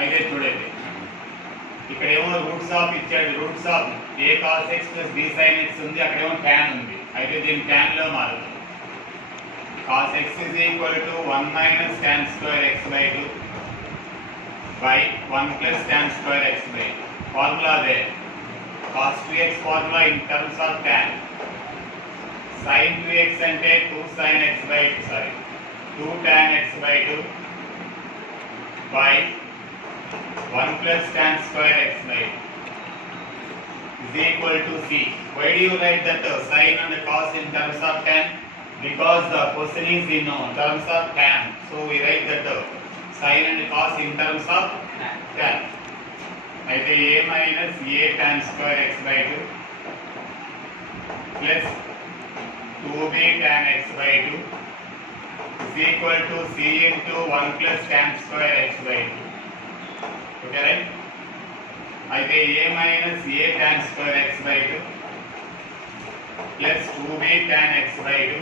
అయితే చూడండి ఇక్కడేమో రూట్స్ ఆఫ్ ఇచ్చాడు. Roots of a cos x plus b sin x ఉంది, అక్కడేమో tan ఉంది. అయితే దీన్ని tan లో మారుతుంది. cos x is equal to 1 minus tan square x by 2 by 1 plus tan square x by 2. Formula there. cos 2x formula in terms of tan. sin 2x అంటే 2 sin x by 2 tan x by 2 by 1 plus tan square x by 2 is equal to c. Why do you write that sin and the cos in terms of tan? Because the question is in terms of tan. So we write that sin and cos in terms of tan. అయితే a minus a tan square x by 2 plus 2b tan x by 2 is equal to c into 1 plus tan square x by 2. Okay, right? అయితే a minus a tan square x by 2 plus 2b tan x by 2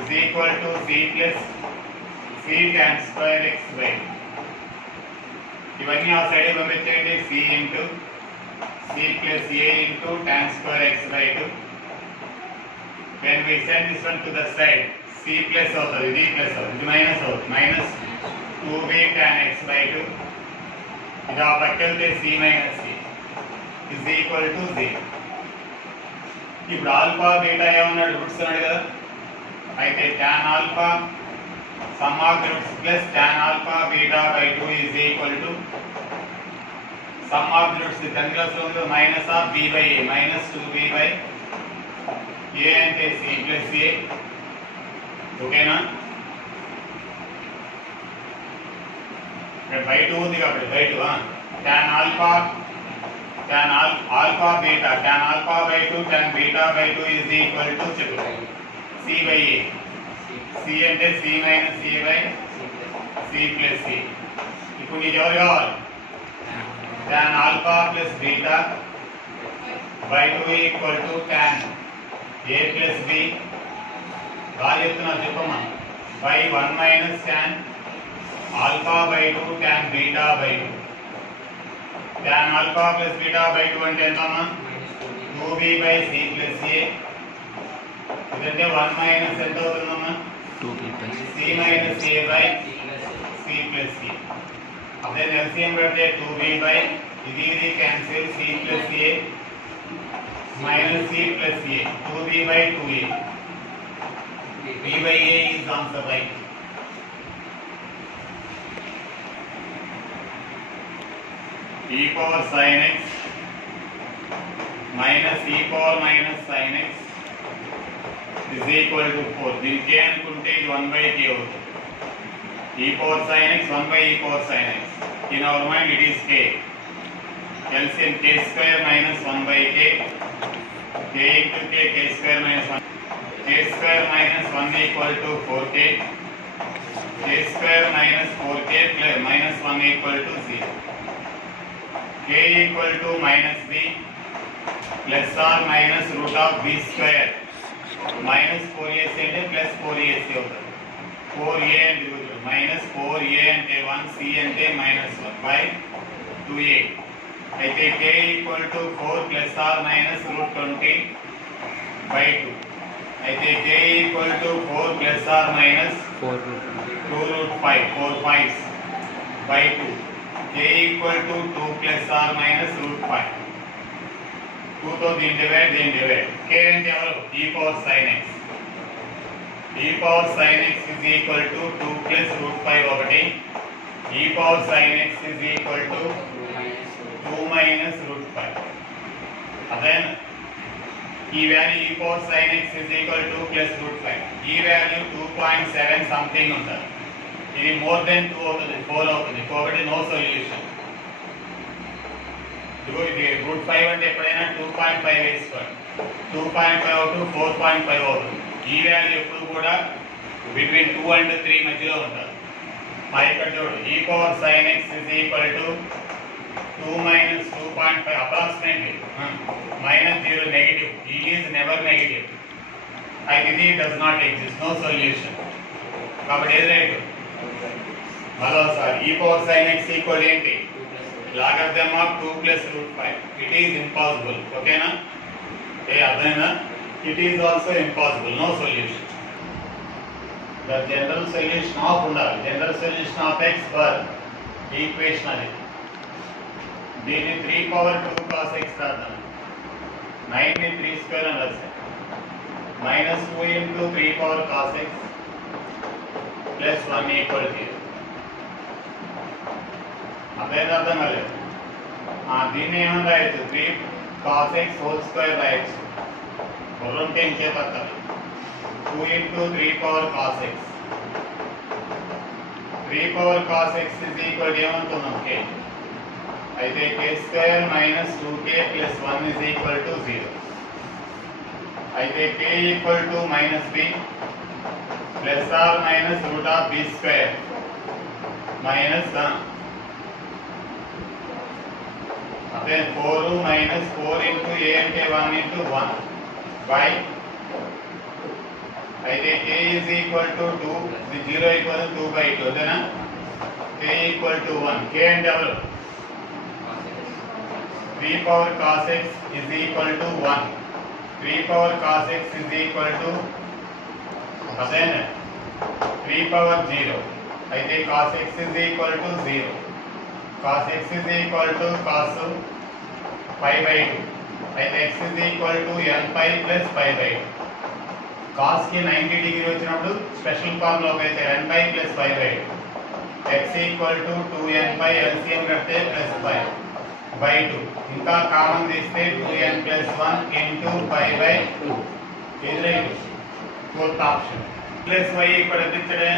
is equal to c plus c tan square x by 2. ఇవన్నీ ఆ సైడ్ పంపించండి. c into c plus a into tan square x by 2. When we send this one to the side, c plus అవుతుంది, ఇది ప్లస్ అవుతుంది, ఇది మైనస్ అవుతుంది. Minus 2b tan x by 2 ఇది ఆ పక్కకెళ్తే c minus c is equal to 0. ఇప్పుడు alpha beta ఏమన్నాడు? రూట్స్ అన్నాడు కదా. అయితే tan alpha some of the roots plus tan alpha beta by 2 is equal to some of the roots 10 క్లాస్లో ఉంది minus of b by a minus 2b by a అంటే c plus a. ఓకేనా? ఇక్కడ బై 2 ఉంది కాబట్టి బై 2 tan alpha beta tan alpha by 2 tan beta by 2 is equal to చెప్పు c by a. c అంటే c minus a by c plus a. ఇప్పుడు నీకు ఎవరు కావాలి? tan alpha plus beta by 2 equal to tan a plus b. బాగా చెప్తున్నా చెప్పమ్మా. బై 1 minus tan alpha by 2 tan beta by 2. tan alpha plus beta by 2 అంటే ఎంతమ్మా? 2b by c plus a. ఇదంటే 1 మైనస్ ఎంత అవుతుందమ్మా? 2b plus c minus a by c plus a. అదే ఎల్సిఎం పెడితే 2b బై ఇది cancel c plus a minus c plus a 2b by 2a. b by a is answer right. e power sin x minus e power minus sin x is equal to 4. దీని k అనుకుంటే ఇది 1 by k అవుతుంది. e power sin x 1 by e power sin x. In our mind it is k. LCM k square minus 1 by k. k into k, k square minus 1. k square minus 1 equal to 4k. k square minus 4k plus minus 1 equal to 0. k equal to minus b plus or minus root of b square minus 4ac అంటే plus 4ac అవుతుంది. 4a అంటే minus 4a అంటే 1, c అంటే minus 1 by 2a. అయితే k equal to 4 plus or minus root 20 by 2. అయితే k equal to 4 plus or minus 2 root 5, 4 5s by 2. k equal to 2 plus or minus root 5. 2 తో దీని divide k అంటే ఎవరు? e power sin x. e power sin x is equal to 2 plus root 5 ఒకటి. e power sin x is equal to 2 minus root 5. అదేనా? ఈ value e power sin x is equal to 2 plus root 5. ఈ వాల్యూ 2.7 సంథింగ్ ఉంటుంది. ఇది more than 2 అవుతుంది, 4 అవుతుంది. కాబట్టి no solution. ఇది రూట్ 5 అంటే ఎప్పుడైనా 2.5 వేసుకోండి. 2.5 అవుతుంది, 4.5 అవుతుంది. ఈ వాల్యూ ఎప్పుడు కూడా బిట్వీన్ 2 and 3 మధ్యలో ఉంటుంది. ఇక్కడ చూడు e power sin x is equal to 2 minus 2.5 approximately minus 0 negative. E is never negative. It does not exist. No solution. కాబట్టి ఏది రైట్? మరోసారి e power sin x equal ఏంటి logarithm of 2 plus root 5. It is impossible. ఓకేనా? అర్థమైనా? It is also impossible. No solution. The general solution of ఉండాలి. General solution of x for equation అది. దీన్ని 3 power 2 cos x రాద్దాం. 9 ని 3 స్క్వేర్ అని రాస్తాం. minus 2 into 3 power cos x plus 1 equal to 0. అర్థం కాలేదు. దీన్ని ఏమని రాయొచ్చు? 3 cos x whole square రాయొచ్చు. బుర్రంటే ఏం చేపట్టాలి? 2 into 3 power cos x. 3 power cos x is equal to ఏమనుకున్నాం? k. అయితే k square minus 2k plus 1 is equal to 0. అయితే k equal to minus b plus or minus root of b square minus అదే 4 minus 4 into a అంటే 1 into 1 by అయితే k is equal to 2 0 equal to 2 by 2 అదేనా? k equal to 1. k అంటే ఎవరు? 3 power cos x is equal to 1. 3 power cos x is equal to అదేనా 3 power 0. అయితే cos x is equal to 0. cos x is equal to cos pi by 2. అయితే x is equal to n pi plus pi by 2. cos కి 90 డిగ్రీ వచ్చినప్పుడు special formula అయితే n pi plus pi by 2. x equal to 2n pi LCM కడితే plus pi by 2. ఇంకా కామన్ తీస్తే 2n plus 1 into pi by 2. ఇది right. Fourth option. Plus y ఇక్కడ ఎత్తించడే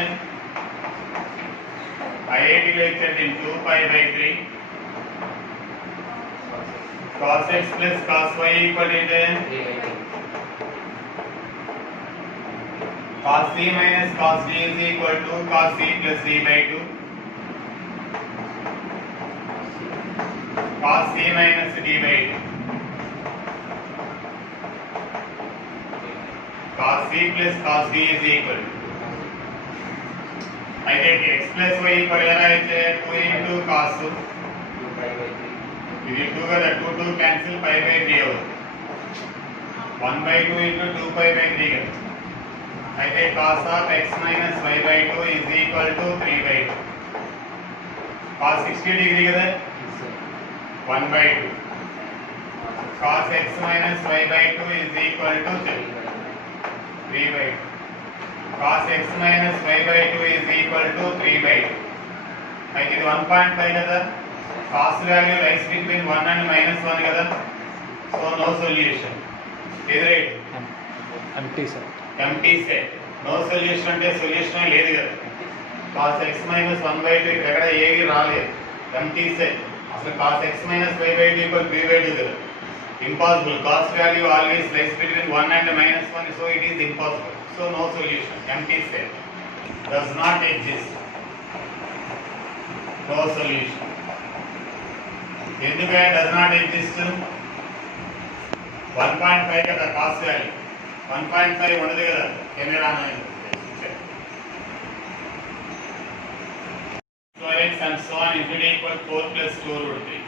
IIT లో ఇచ్చేది 2 pi by 3 cos x plus cos y equal to cos c minus cos d is equal to cos c plus d by 2. cos c minus d by 2. cos c plus cos d is equal to అయితే x plus y equal ఎలా అయితే 2 into cos ఇది 2 కదా 2 2 cancel pi by 3 అవుతుంది. 1 by 2 into 2 pi by 3 కదా. అయితే cos of x minus y by 2 is equal to 3 by 2. cos 60 డిగ్రీ కదా 1 by 2. cos x minus y by 2 is equal to 3 by 2. cos x minus y by 2 is equal to 3 by 2. అయితే ఇది 1.5 కదా. cos value lies between 1 and -1 కదా. So no solution. ఇది right. Empty set. No solution అంటే solution లేదు కదా. cos x minus 1 by 2 ఎక్కడ ఏవి రాలేదు. Empty set. అసలు cos x minus y by 2 equal 3 by 2 కదా. impossible. cos value always lies between 1 and -1, so it is impossible. So no solution. Empty set does not exist. No solution. ఎందుకు does not exist? 1.5 కదా cos value. 1.5 ఉండదు కదా కెమెరా అనేది. So x and so on infinity equal 4 plus 2 root 3.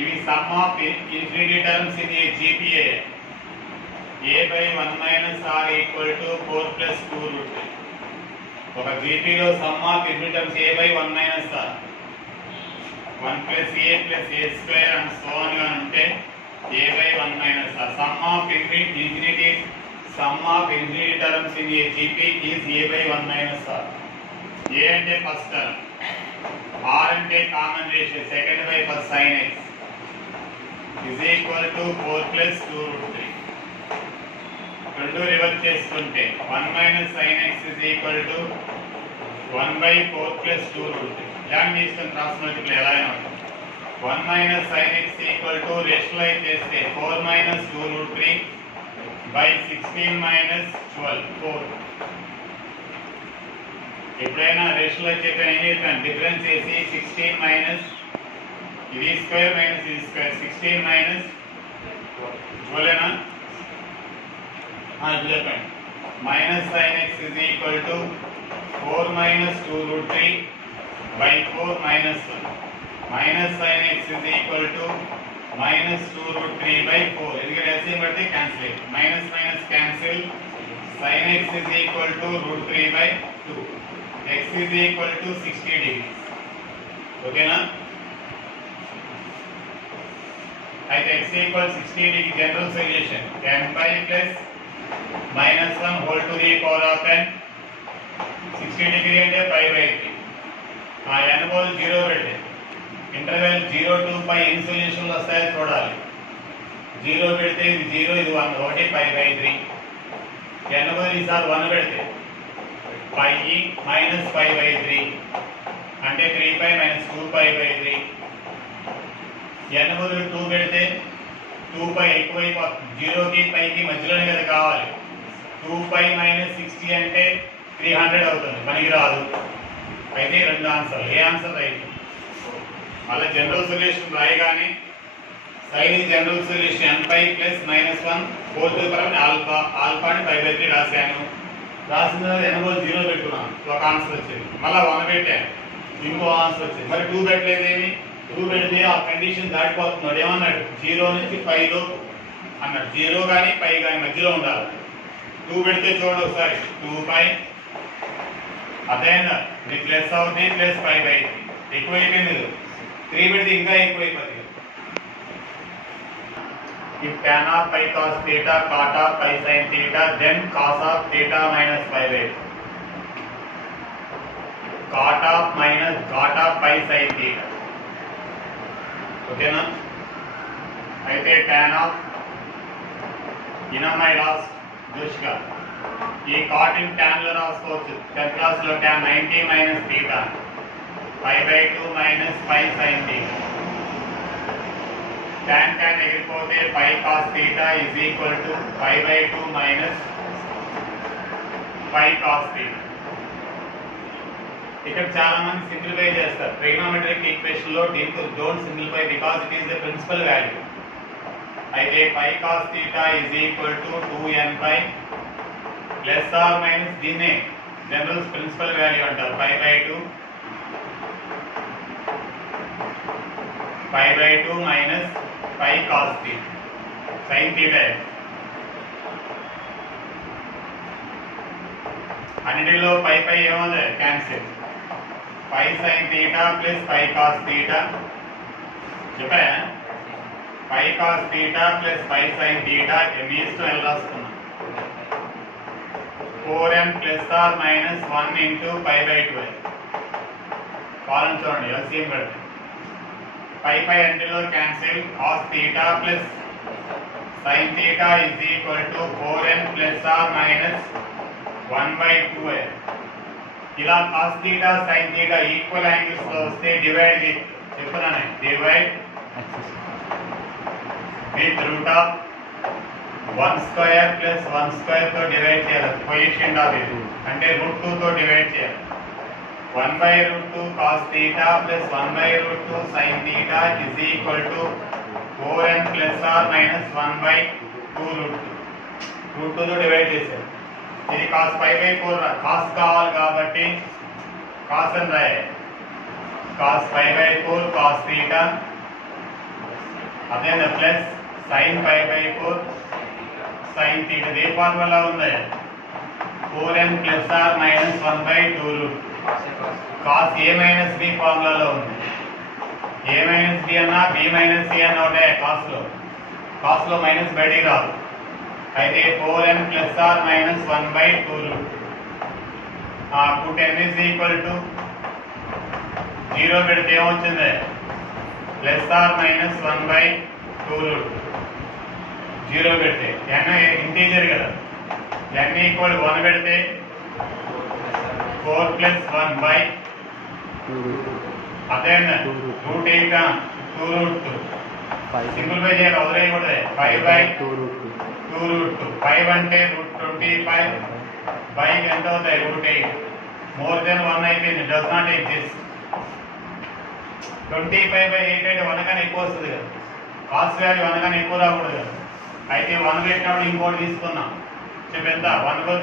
ఇవి some of infinity terms in a GPA. a by 1 minus r equal to 4 plus 2 root 3. ఒక GP లో some of infinity terms a by 1 minus r 1 plus a plus a square and so on గా ఉంటే a by 1 minus r. Some of infinity terms in a GP is a by 1 minus r. a అంటే first term, r అంటే common ratio second by first sin x is equal to 4 plus 2 root 3. రెండు రివర్స్ చేసుకుంటే 1 minus sin x is equal to 1 by 4 plus 2 root 3. ఇలాంటి తీసుకొని cross multiply ఎలా అయినా ఉంటుంది. 1 minus sin x equal to rationalise చేస్తే 4 minus 2 root 3 by 16 minus 12 4. ఎప్పుడైనా రేషనలైజ్ చెప్పాను ఏం చెప్పాను? డిఫరెన్స్ చేసి 16 minus ఇది స్క్వేర్ మైనస్ ఇది స్క్వేర్ 16 minus 12 ఇప్పుడు చెప్పండి. minus sin x is equal to 4 minus 2 root 3 by 4 minus 1. Minus sin x is equal to minus 2 root 3 by 4. ఎందుకంటే LCM పడితే cancel. Minus minus cancel. Sin x is equal to root 3 by 2. X is equal to 60 degrees. ఓకేనా? అయితే x equal 60 degree general solution. n pi plus minus 1 whole to the power of n. 60 degree అంటే pi by 3. ఆ n బదులు 0 పెడితే ఇంటర్వెల్ 0 to pi ఎన్ని సొల్యూషన్లు వస్తాయో చూడాలి. 0 పెడితే ఇది 0 ఇది 1 ఒకటి pi by 3. n బదులు ఈసారి 1 పెడితే pi minus pi by 3 అంటే 3 pi minus 2 pi by 3. n బదులు 2 పెడితే 2 pi ఎక్కువైపోతుంది. 0 కి pi కి మధ్యలోనే కదా కావాలి. 2 pi minus 60 అంటే 300 అవుతుంది. పనికి రాదు. అయితే రెండు ఆన్సర్లు. ఏ ఆన్సర్ రైట్? మళ్ళీ జనరల్ సొల్యూషన్ రాయగానే sine general solution n pi plus minus 1 whole to the power alpha. ఆల్ఫాని pi by 3 రాశాను. రాసిన తర్వాత n బదులు 0 పెట్టుకున్నాను. ఒక ఆన్సర్ వచ్చింది. మళ్ళీ 1 పెట్టాను. ఇంకో ఆన్సర్ వచ్చింది. మరి 2 పెట్టలేదేమి? 2 పెడితే ఆ కండిషన్ దాటిపోతున్నాడు. ఏమన్నాడు? 0 నుంచి 5 లో అన్నాడు. 0 కానీ 5 కానీ మధ్యలో ఉండాలి. 2 పెడితే చూడండి ఒకసారి 2 pi అదేనా ఇది ప్లస్ అవుతుంది ప్లస్ 5 by 3 ఎక్కువైపోయింది. 3 పెడితే ఇంకా ఎక్కువైపోతుంది. If tan of pi cos theta cot of pi sin theta then cos of theta minus pi by 2. Cot of minus cot of pi sin theta. ఓకేనా? అయితే tan of ఇనమై లాస్ దృష్టిగా ఈ cot in tan లో రాసుకోవచ్చు. 10th class లో tan 90 minus theta pi by 2 minus pi sin theta. tan ఎగిరిపోతే pi cos theta is equal to pi by 2 minus pi cos theta. ఇక్కడ చాలా మంది సింప్లిఫై చేస్తారు. ట్రిగ్నోమెట్రిక్ ఈక్వేషన్ లో don't simplify because it is the principal value. అయితే pi cos theta is equal to 2n pi plus are minus దీన్నే general principal value అంటారు. pi by 2 minus pi cos theta sin theta. అన్నిటిలో pi ఏముంది? Cancel. pi sin theta plus pi cos theta చెప్పా. pi cos theta plus pi sin theta మీ ఇష్టం ఎలా రాసుకున్నా. 4n plus are minus 1 into pi by 12. కాలం చూడండి LCM పెడితే pi అంటిలో cancel. cos theta plus sin theta is equal to 4n plus are minus 1 by 2n. ఇలా cos theta sin theta equal angles లో వస్తే డివైడ్ విత్ చెప్తున్నాను divide with root of 1 square plus 1 square తో divide చేయాలి. Coefficient of ఇది అంటే రూట్ 2 తో divide చేయాలి. 1 by root 2 cos theta plus 1 by root 2 sin theta is equal to 4n plus or minus 1 by 2 root 2. root 2 తో డివైడ్ చేశారు. ఇది cos pi by 4 cos కావాలి కాబట్టి cos అని రాయాలి. cos pi by 4 cos theta అదే plus sin pi by 4 sin theta. ఏ ఫార్ములా ఉంది? 4n plus or minus 1 by 2 root. cos a minus b ఫార్ములాలో ఉంది. a minus b అన్నా b minus c అన్నా ఒకటే cos లో మైనస్ బయటికి రాదు. అయితే 4n plus or minus 1 by 2 root. put n is equal to 0 పెడితే ఏమొచ్చింది? plus or minus 1 by 2 root. 0 పెడితే n ఇంటీజర్ కదా. n ఈక్వల్ 1 పెడితే 4 plus 1 by అదేనా రూట్ 8 2 root 2. సింప్లిఫై చేయాలి వదిలేయకూడదు. 5 by 2 root 2. 5 అంటే రూట్ 25 by ఎంత అవుతాయి? రూట్ 8. మోర్ దెన్ 1 అయిపోయింది. Does not exist. 25 by 8 అంటే 1 కన్నా ఎక్కువ వస్తుంది కదా. కాస్ట్ వాల్యూ 1 కన్నా ఎక్కువ రాకూడదు కదా. అయితే 1 పెట్టినప్పుడు ఇంకోటి తీసుకున్నాం. చెప్పేంత 1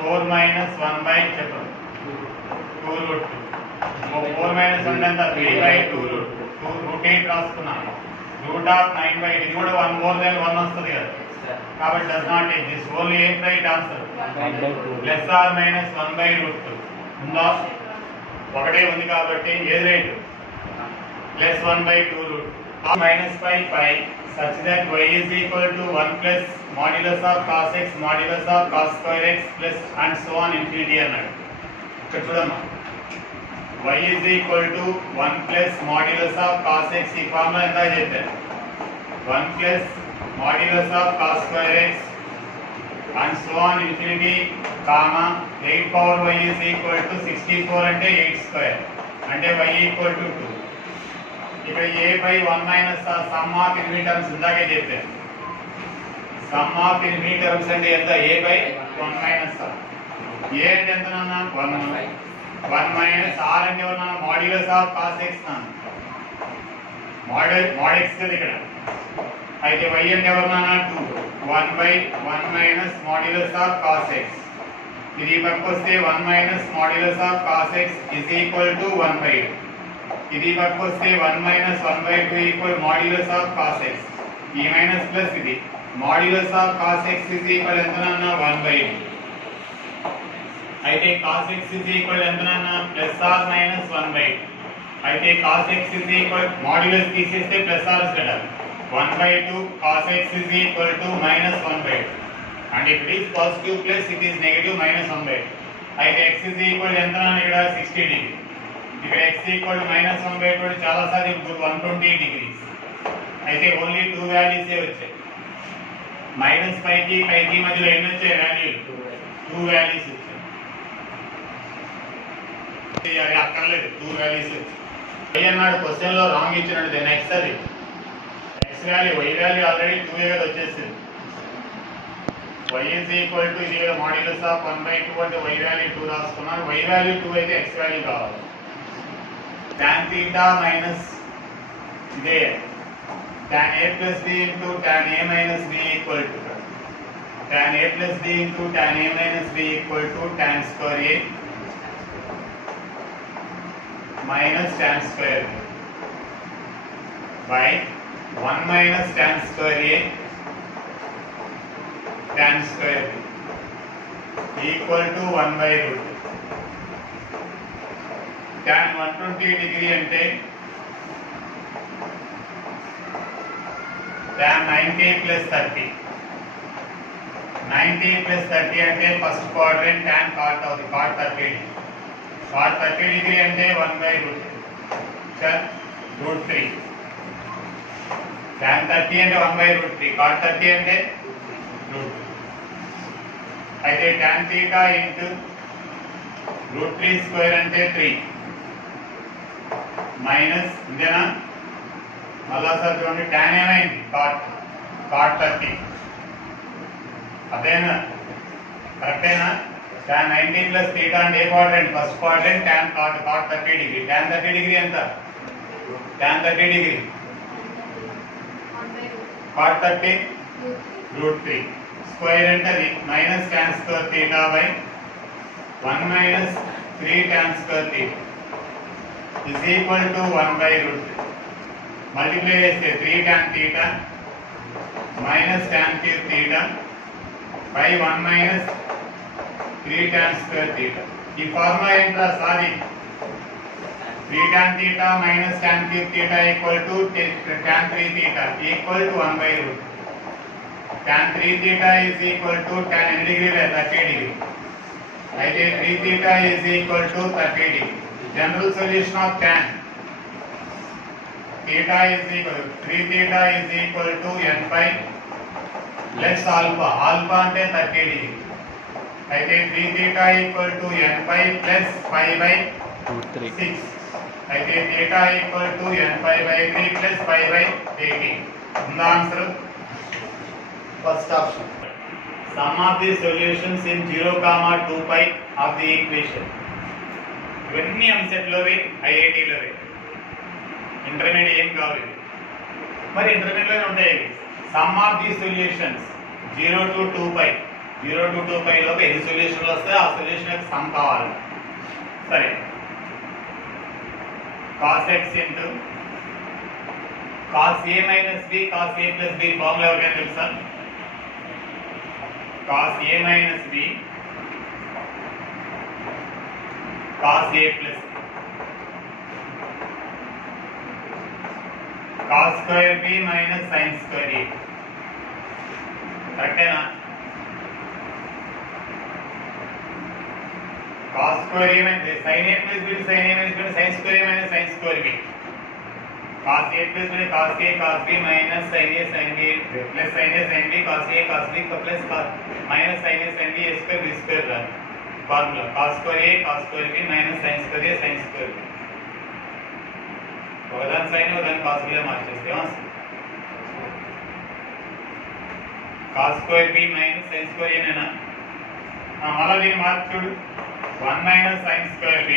4 minus 1 by చెప్పు 2 root 2. 4 మైనస్ 1 ఎంత 3/2 రూట్ 8 రాసుకున్నాను. రూట్ ఆఫ్ 9/8 ఇది కూడా 1 మోర్ దెన్ 1 వస్తుంది కదా, కాబట్టి does not exist. Only a right answer plus are minus 1/√2 ఉందా? ఒకటే ఉంది కాబట్టి ఏది right? Plus 1/2 minus pi such that y is equal to 1 plus modulus of cos x modulus of cos square x plus and so on infinity అన్నాడు. ఇక్కడ చూడమ్మా, y is equal to 1 plus modulus of cos x ఈ ఫార్ములా ఎంత చెప్పారు? 1 plus modulus of cos square x and so on infinity comma 8 power y is equal to 64 అంటే 8 square అంటే y equal to 2. ఇక్కడ a by 1 minus sum of infinite terms ఇందాకే చెప్పాను. Some of infinite terms అంటే ఎంత? a by 1 minus r. a అంటే ఎంత నాన్న? 1 minus r అంటే నాన్న మాడ్యులస్ ఆఫ్ cos x నాన్న. mod x కదా ఇక్కడ. అయితే y అంటే ఎవరు నాన్న? 2. 1 by 1 minus modulus of cos x. ఇది పక్కకు వస్తే 1 minus modulus of cos x is equal to 1/2. ఇది పక్కకు వస్తే 1 minus 1/2 equal modulus of cos x. ఈ మైనస్ ప్లస్ ఇది modulus of cos x is equal ఎంత నాన్న? 1/2. అయితే cos x is equal ఎంత నాన్న? Plus are minus 1/2. అయితే cos x is equal modulus తీసేస్తే ప్లస్ ఆర్ కదా 1/2 cos x is equal to minus 1/2. and if it is positive plus it is negative minus 1/2. అయితే x is equal ఎంత నాన్న? ఇక్కడ 60 డిగ్రీ. ఇక్కడ x equal to minus 1/2 చాలా సార్లు 120 degrees. అయితే ఓన్లీ 2 వాల్యూస్ వచ్చాయి. మైనస్ పైకి మధ్యలో ఎన్ని వచ్చాయి వాల్యూలు? 2 వాల్యూస్ వచ్చాయి. అక్కర్లేదు, 2 వాల్యూస్ వచ్చాయి. y అన్నాడు క్వశ్చన్ లో రాంగ్ ఇచ్చినట్టు నెక్స్ట్ అది x value y value already 2 కదా వచ్చేసింది. y is equal to ఇది మాడ్యులస్ ఆఫ్ 1/2 అంటే y వాల్యూ 2 రాసుకున్నాను. y వాల్యూ 2 అయితే x వాల్యూ కావాలి. tan theta minus ఇదే tan a plus b into tan a minus b equal to tan a plus b into tan a minus b equal to tan square a minus tan square b by 1 minus tan square a tan square b equal to 1/√2. tan 120 degree అంటే tan 90 plus 30. 90 plus 30 అంటే first quadrant tan cot అవుతుంది. cot 30 degree. cot 30 degree అంటే 1/√3. √3. tan 30 అంటే 1/√3. cot 30 అంటే √3. అయితే tan theta into √3 స్క్వేర్ అంటే 3 మైనస్ ఇంతేనా? మళ్ళా సార్ చూడండి tan ఏమైంది? cot 30. అదేనా? కరెక్టేనా? tan 90 plus theta అంటే ఏ quadrant? First quadrant tan cot 30 degree. tan 30 degree ఎంత? tan 30 degree cot 30 √3 స్క్వేర్ అంటే అది minus tan square theta by 1 minus 3 tan square theta is equal to 1/√3. మల్టిప్లై చేస్తే 3 tan theta minus tan cube theta by 1 minus 3 tan square theta. ఈ ఫార్ములా ఏంట్రా? సారీ 3 tan theta minus tan cube theta equal to tan 3 theta equal to 1/√3. tan 3 theta is equal to tan ఎన్ని డిగ్రీ? 30 degree. అయితే 3 theta is equal to 30 degree. General solution of tan theta is equal to 3 theta is equal to n pi plus alpha. alpha అంటే 30 degree. అయితే 3 theta equal to n pi plus pi by 6. అయితే theta equal to n pi by 3 plus pi by 18. ఉందా answer? First option. Sum of the solutions in 0, 2 pi of the equation. ఇవన్నీ ఎంసెట్లోవి, ఐఐటీలోవి. ఇంటర్మీడియట్ ఏం కావాలి? మరి ఇంటర్మీడియట్లోనే ఉంటాయి. సమ్ ఆఫ్ ది సొల్యూషన్స్ 0 to 2 pi. 0 to 2 pi లోపు ఎన్ని సొల్యూషన్లు వస్తాయి? ఆ సొల్యూషన్ యొక్క సమ్ కావాలి. సరే cos x into cos a minus b cos a plus b formula ఎవరికైనా తెలుసా? cos a minus b cos a plus cos square b minus sin square a కరెక్టేనా? cos square a minus sin a plus b sin a minus b sin square a minus sin square b cos a plus b cos a cos b minus sin a sin b plus sin a sin b cos a cos b plus cos minus sin a sin b a square b square రా formula cos square a cos square b minus sin square a sin square b ఒకదాని sin ఒకదాని cos b లా మార్చేస్తే ఏమొస్తుంది? cos square b minus sin square a నేనా? మళ్ళా దీన్ని మార్చి చూడు 1 minus sin square b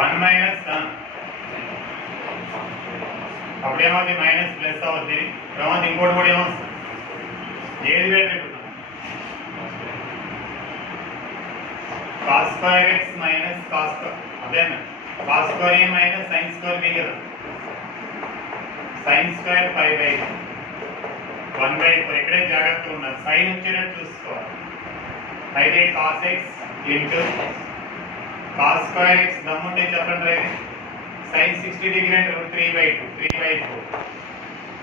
1 minus అప్పుడేమవుతుంది మైనస్ ప్లస్ అవుద్ది ఏమవుతుంది ఇంకోటి కూడా ఏమొస్తుంది ఏది పెట్టినప్పుడు cos square x minus cos అదేనా cos square a minus sin square b కదా sin square pi by 1/4 ఇక్కడే జాగ్రత్తగా ఉండాలి sin వచ్చేటట్టు చూసుకోవాలి అయితే cos x into cos square x దమ్ముంటే చెప్పండి రైట్ sin 60 డిగ్రీ అంటే 3/2 3/4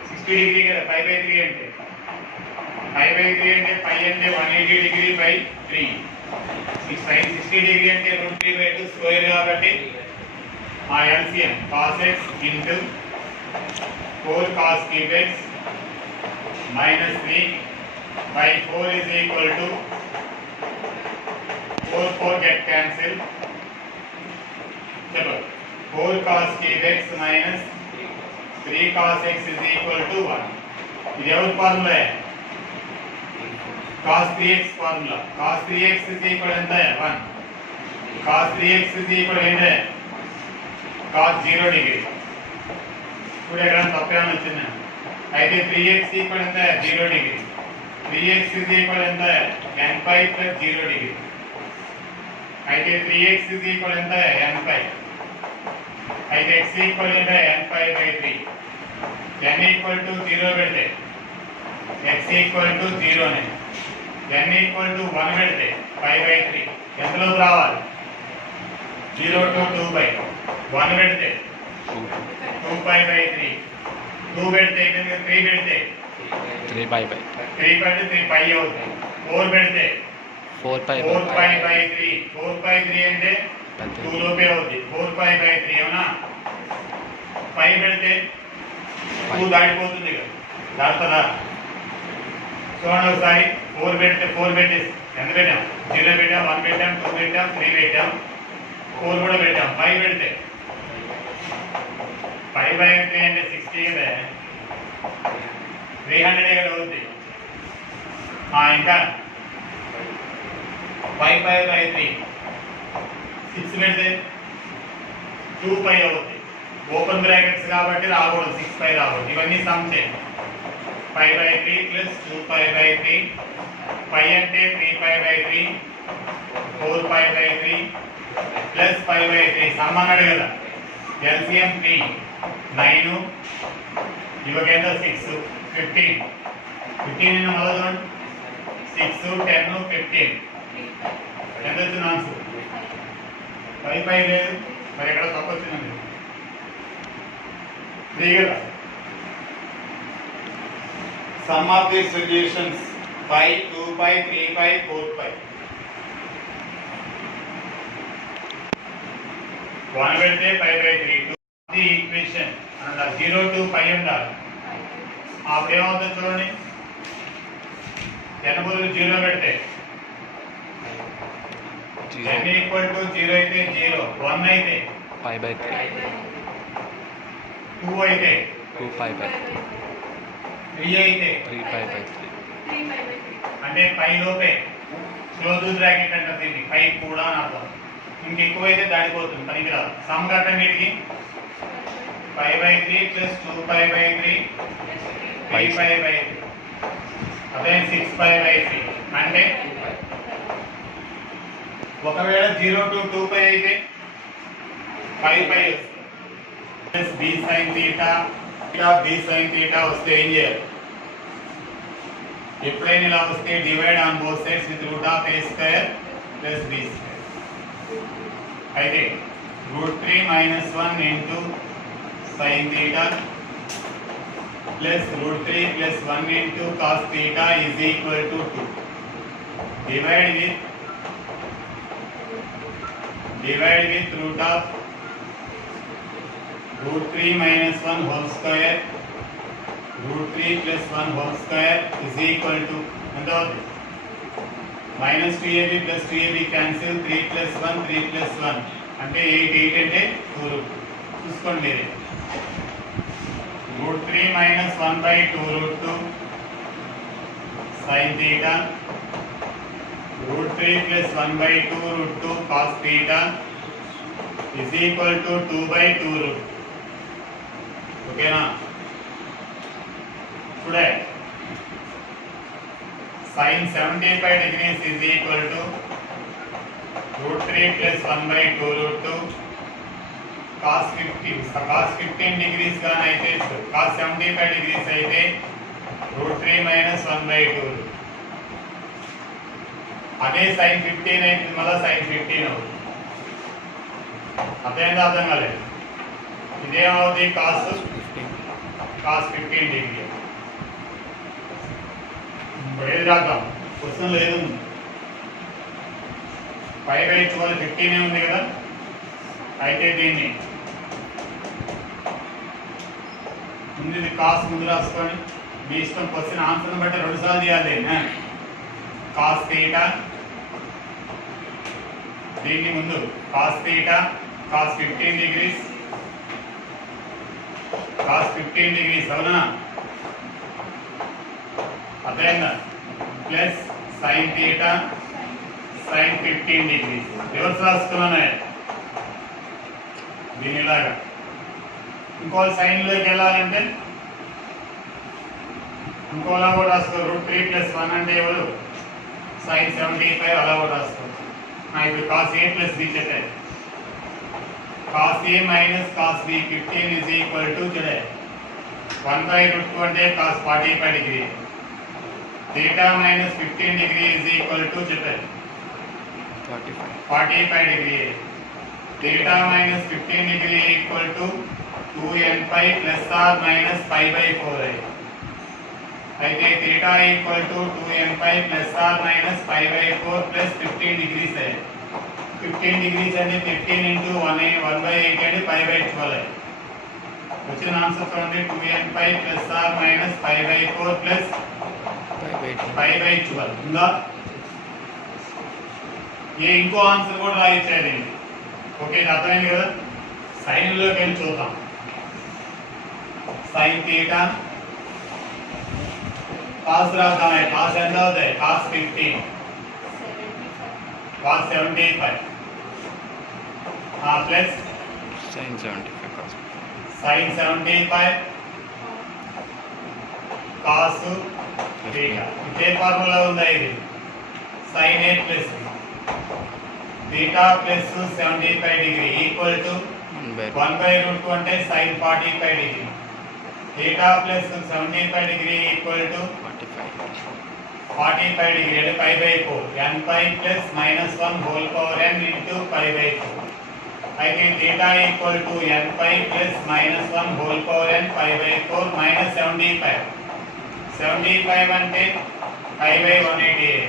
60 డిగ్రీ కదా 5/3 అంటే 5/3 అంటే పై అంటే 180 డిగ్రీ బై 3 sin 60 డిగ్రీ అంటే 3/2 స్క్వేర్ కాబట్టి ఆ LCM cos x into 4 cos cube x minus 3 by 4 is equal to 4 get cancel चलो 4 cos cube x minus 3 cos x is equal to 1 ఇది ఎవరి formula cos 3x formula cos 3x is equal ఎంత 1 cos 3x is equal ఎంత cos 0 డిగ్రీ ఇప్పుడు ఎక్కడ తప్పేమని వచ్చిందా అయితే 3x ఈక్వల్ ఎంత 0 డిగ్రీ 3x is equal ఎంత n pi plus 0 డిగ్రీ అయితే 3x is equal ఎంత n pi అయితే x ఈక్వల్ ఎంత n pi by 3 n equal to 0 పెడితే x ఈక్వల్ టు 0 నే n ఈక్వల్ టు 1 పెడితే pi by 3 ఎంతలోకి రావాలి 0 to 2 by 1 పెడితే 2 pi by 3 2 పెడితే 3 పెడితే 3 pi by 3 పెడితే 3 pi అవుతుంది 4 పెడితే 4 pi 4 pi by 3 4 pi 3 అంటే 2 లోపే అవుతుంది 4 pi by 3 అవునా 5 పెడితే 2 దాటిపోతుంది కదా దాటుతుందా చూడండి ఒకసారి 4 పెడితే 4 పెట్టేసి ఎంత పెట్టాం 0 పెట్టాం 1 పెట్టాం 2 పెట్టాం 3 పెట్టాం 4 కూడా పెట్టాం 5 పెడితే 5 by 3 అంటే 60 కదా 300 కదా అవుతుంది ఇంకా 5 pi by 3 6 పెడితే 2 pi అవుతుంది ఓపెన్ బ్రాకెట్స్ కాబట్టి రాకూడదు 6 pi రాకూడదు ఇవన్నీ సమ్ చేయండి 5 by 3 plus 2 pi by 3 pi అంటే 3 pi by 3 4 pi by 3 plus 5 by 3 సమ్ అన్నాడు కదా LCM 3 9 ఇవకేంత 6 15 15 ఇన్న మొదలు చూడండి 6 10 15 ఎంత వచ్చింది ఆన్సర్ 5 pi లేదు మరి ఎక్కడ తప్పు వచ్చిందండి కదా sum of the solutions pi 2 pi 3 pi 4 pi 1 పెడితే pi by 3 2 the equation and 0 to pi ఉండాలి అప్పుడు ఏమవుతుంది చూడండి n బదులు 0 పెడితే n ఈక్వల్ టు 0 అయితే 0 1 అయితే pi by 3 2 అయితే 2 pi by 3 అయితే 3 pi by 3 అంటే పై లోపే క్లోజ్ బ్రాకెట్ అంటే దీన్ని పై కూడా అని అర్థం ఇంకెక్కువైతే దాడిపోతుంది పనికిరాదు సమ్ కట్టండికి 5 by 3 plus 2 pi by 3 5 pi by 3 అదే 6 pi by 3 అంటే ఒకవేళ 0 to 2 pi అయితే 5 pi plus b sin theta b sin theta వస్తే ఏం చేయాలి? ఎప్పుడైనా ఇలా వస్తే divide on both sides with root of a square plus b square. అయితే √3 - 1 into sin theta plus √3 + 1 into cos theta is equal to 2. divide with root of √3 - 1 whole square √3 + 1 whole square is equal to -2ab + 2ab cancel 3 + 1 3 + 1 అంటే 8 8 అంటే 2 చూసుకోండి మీరే. √3 - 1/2 sin theta √3 + 1/2 cos theta is equal to 2/2. ఓకేనా? చూడే sin 75 degrees is equal to √3 + 1/2 cos 15 degrees గాని అయితే cos 75 degrees అయితే √3 - 1/2. అదే sin 15 అయితే మళ్ళీ sin 15 అవుతుంది. అదేంటో అర్థం కాలేదు. ఇదేమవుతుంది? cos 15 డిగ్రీ. ఏది రాద్దాం? క్వశ్చన్ లేదు. 5/12 15 ఉంది కదా. అయితే దీన్ని ముందు ఇది కాస్ ముందు రాసుకోండి. మీ ఇష్టం. క్వశ్చన్ ఆన్సర్ని బట్టి 2 సార్లు చేయాలి. cos theta దీన్ని ముందు cos theta cos 15 degrees అవునా? అదేనా plus sin theta sin 15 degrees reverse రాసుకున్నాను దీనిలాగా. ఇంకో సైన్లోకి వెళ్ళాలంటే ఇంకోలా కూడా రాసుకో. √3 + 1 అంటే ఎవరు? sin 75 అలా కూడా రాసుకోవచ్చు. ఇప్పుడు cos a + b చెప్పారు. cos a - cos b 15 is equal to చూడే 1/√2 అంటే cos 45 degree. theta - 15 degree is equal to చెప్పారు 45 degree. theta - 15 degree equal to 2n pi ± π/4. అయితే theta equal to 2n pi ± π/4 plus 15 degrees है. 15 degrees అంటే 15 into 1/8 అంటే π/12. వచ్చిన ఆన్సర్ చూడండి 2n pi ± π/4 plus π/12 ఉందా? ఏ ఇంకో ఆన్సర్ కూడా రాయించారు. ఓకే, అర్థమైంది కదా. సైన్లోకి వెళ్ళి చూద్దాం. sin theta cos రాద్దాం. cos ఎంత అవుతాయి? cos 15 cos 75 ప్లస్ sin 75 sin 75 cos theta. ఇదే ఫార్ములా ఉందా ఇది? sin a plus theta plus 75 degree equal to 1/√2 అంటే sin 45 degree. theta plus 75 degree equal to 45 degree అంటే π/4. n pi plus -1 whole power n into π/4. అయితే theta equal to n pi plus -1 whole power n π/4 minus 75. 75 అంటే π/188.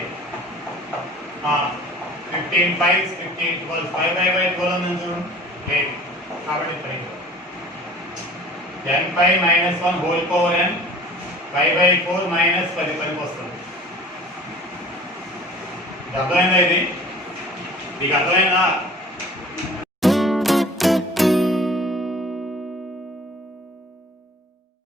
15 pi 15 12 5/4 ఉంది చూడండి. లేదు కాబట్టి 5 n pi -1 whole power n π/4 minus 10 వస్తుంది. అర్థమైందా? ఇది మీకు అర్థమైందా?